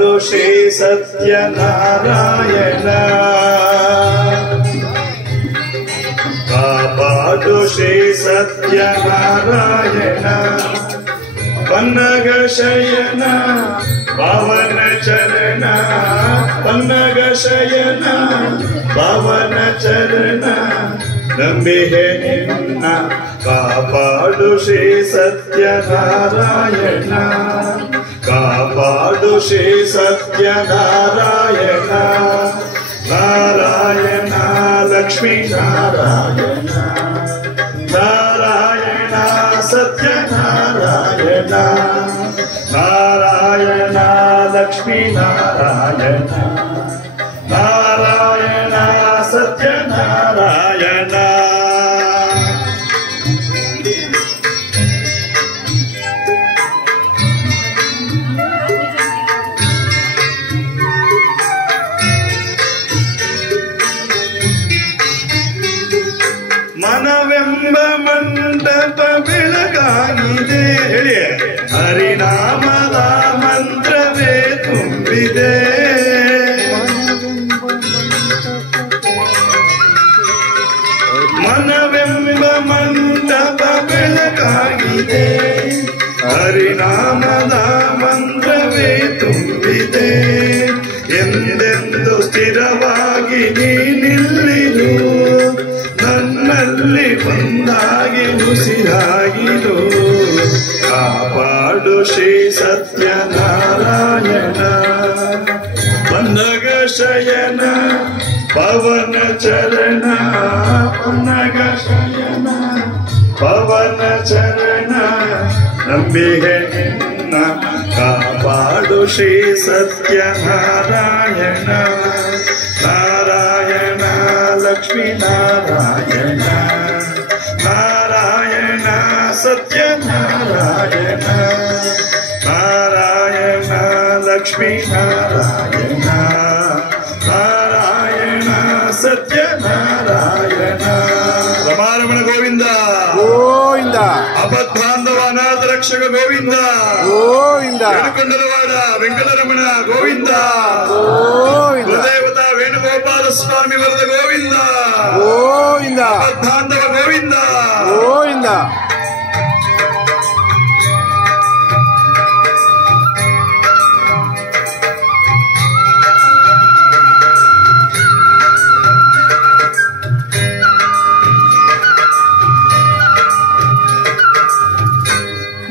ಕಾಪಾಡು ಶ್ರೀ ಸತ್ಯನಾರಾಯಣ ಕಾಪಾಡು ಶ್ರೀ ಸತ್ಯನಾರಾಯಣ ಪನ್ನಗ ಶಯನ ಪವನ ಚರಣ ಪನ್ನಗ ಶಯನ ಪವನ ಚರಣ ನಂಬಿಹೆ ನಿನ್ನ ಕಾಪಾಡು ಶ್ರೀ ಸತ್ಯನಾರಾಯಣ ಕಾಪಾಡು ಶ್ರೀ ಸತ್ಯನಾರಾಯಣ ನಾರಾಯಣ ಲಕ್ಷ್ಮೀ ನಾರಾಯಣ ನಾರಾಯಣ ಸತ್ಯನಾರಾಯಣ ನಾರಾಯಣ ಲಕ್ಷ್ಮೀ ನಾರಾಯಣ ನಾರಾಯಣ ಸತ್ಯನಾರಾಯಣ ಮನವೆಂಬ ಮಂಟಪ ಬೆಳಗಾಗಿದೆ ಹರಿನಾಮದ ಮಂತ್ರವೇ ತುಂಬಿದೆ ಮನವೆಂಬ ಮಂಟಪ ಬೆಳಗಾಗಿದೆ ಹರಿನಾಮದ ಮಂತ್ರವೇ ತುಂಬಿದೆ ಎಂದೆಂದು ಸ್ಥಿರವಾಗಿ ನೀನಿಲ್ಲಿರು ನನ್ನಲ್ಲಿ ಒಂದಾಗಿ ಉಸಿರಾಗಿರು ಕಾಪಾಡು ಶ್ರೀ ಸತ್ಯನಾರಾಯಣ ಪನ್ನಗ ಶಯನ ಪವನ ಚರಣ ಪನ್ನಗ ಶಯನ ಪವನ ಚರಣ ನಂಬಿಹೆ ನಿನ್ನ ಕಾಪಾಡು ಶ್ರೀ ಸತ್ಯನಾರಾಯಣ ನಾರಾಯಣ ಲಕ್ಷ್ಮೀ ನಾರಾಯಣ ನಾರಾಯಣ ಸತ್ಯನಾರಾಯಣ ನಾರಾಯಣ ಲಕ್ಷ್ಮೀ ನಾರಾಯಣ ನಾರಾಯಣ ಸತ್ಯನಾರಾಯಣ ರಮಾರಮಣ ಗೋವಿಂದ ಗೋವಿಂದ ಅಪದ್ಬಾಂಧವ ಅನಾಥ ರಕ್ಷಕ ಗೋವಿಂದ ಗೋವಿಂದ ಕೊಂಡಲವಾಡ ವೆಂಕಟರಮಣ ಗೋವಿಂದ ಗೋವಿಂದ ದೇವತಾ ವೇಣುಗೋಪಾಲ ಸ್ವಾಮಿ ವರದ ಗೋವಿಂದ ಗೋವಿಂದ ಅಪದ್ಬಾಂಧವ ಗೋವಿಂದ ಗೋವಿಂದ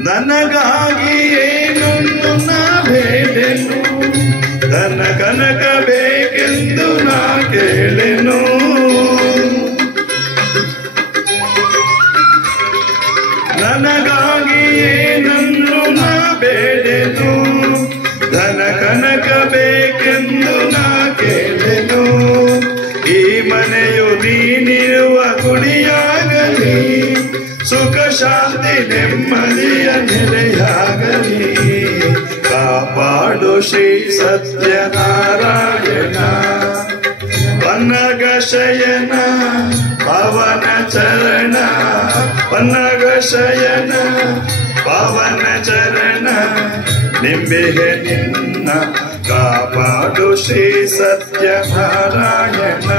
ನನಗಾಗಿ ಏನೊಂದು ನಾ ಬೇಡೆನು ಧನ ಕನಕ ಬೇಕೆಂದು ನಾ ಕೇಳೆನು ನನಗಾಗಿ ಏನನ್ನು ನಾ ಬೇಡೆನು ಧನ ಕನಕ ಬೇಕೆಂದು ನಾ ಕೇಳೆನು ಈ ಮನೆಯು ನೀನಿರುವ ಗುಡಿಯಾಗಲಿ ಸುಖ ಶಾಂತಿ ನೆಮ್ಮದಿಯ ನೆಲೆಯಾಗಲಿ ಕಾಪಾಡು ಶ್ರೀ ಸತ್ಯನಾರಾಯಣ ಪನ್ನಗ ಶಯನ ಪವನ ಚರಣ ಪನ್ನಗ ಶಯನ ಪವನ ಚರಣ ನಿಂಬಿಹೆ ನಿನ್ನ ಕಾಪಾಡು ಶ್ರೀ ಸತ್ಯನಾರಾಯಣ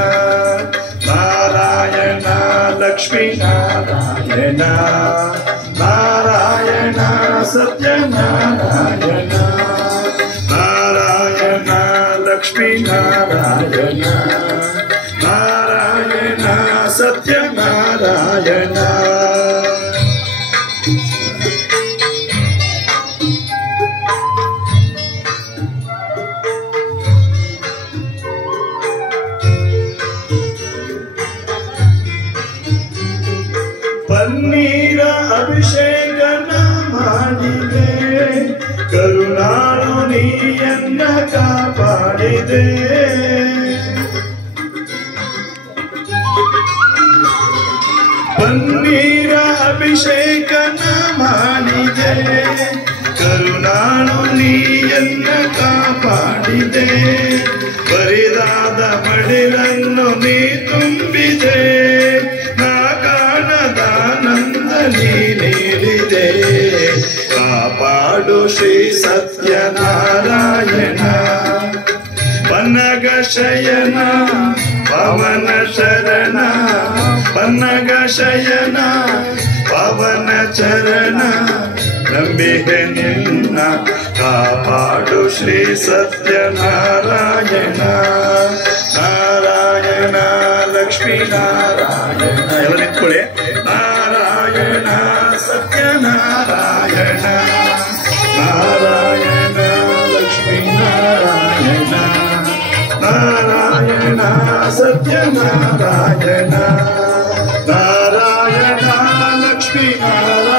ನಾರಾಯಣ ಲಕ್ಷ್ಮೀ ನಾರಾಯಣ ನಾರಾಯಣ ಸತ್ಯನಾರಾಯಣ ನಾರಾಯಣ ಲಕ್ಷ್ಮೀ ನಾರಾಯಣ ನಾರಾಯಣ ಸತ್ಯನಾರಾಯಣ ಪನ್ನೀರ ಅಭಿಷೇಕನ ಮಾಡಿದೆ ಕರುಣಾಳು ನೀಯನ್ನ ಕಾಪಾಡಿದೆ ಪನ್ನೀರ ಅಭಿಷೇಕನ ಮಾಡಿದೆ ಕರುಣಾಳು ನೀಯನ್ನ ಕಾಪಾಡಿದೆ ಬರಿದಾದ ಮಡಿಲನ್ನು ನೀ ತುಂಬಿದೆ ನಾ ಕಾಣದ ಆನಂದ ನೀ ನೀಡಿದೆ ಕಾಪಾಡು ಕಾಪಾಡು ಶ್ರೀ ಸತ್ಯನಾರಾಯಣ ಪನ್ನಗ ಶಯನ ಪವನ ಶರಣ ಪನ್ನಗ ಶಯನ ಪವನ ಚರಣ ನಂಬಿಕೆ ನಿನ್ನ ಕಾಪಾಡು ಶ್ರೀ ಸತ್ಯನಾರಾಯಣ ನಾರಾಯಣ ಲಕ್ಷ್ಮೀ ನಾರಾಯಣ ಎಲ್ಲ ನಿಂತ್ಕೊಳ್ಳಿ ನಾರಾಯಣ ಸತ್ಯನಾರಾಯಣ ನಾರಾಯಣ ಲಕ್ಷ್ಮೀ ನಾರಾಯಣ ನಾರಾಯಣ ಸತ್ಯನಾರಾಯಣ ನಾರಾಯಣ ಲಕ್ಷ್ಮೀ ನಾರಾಯಣ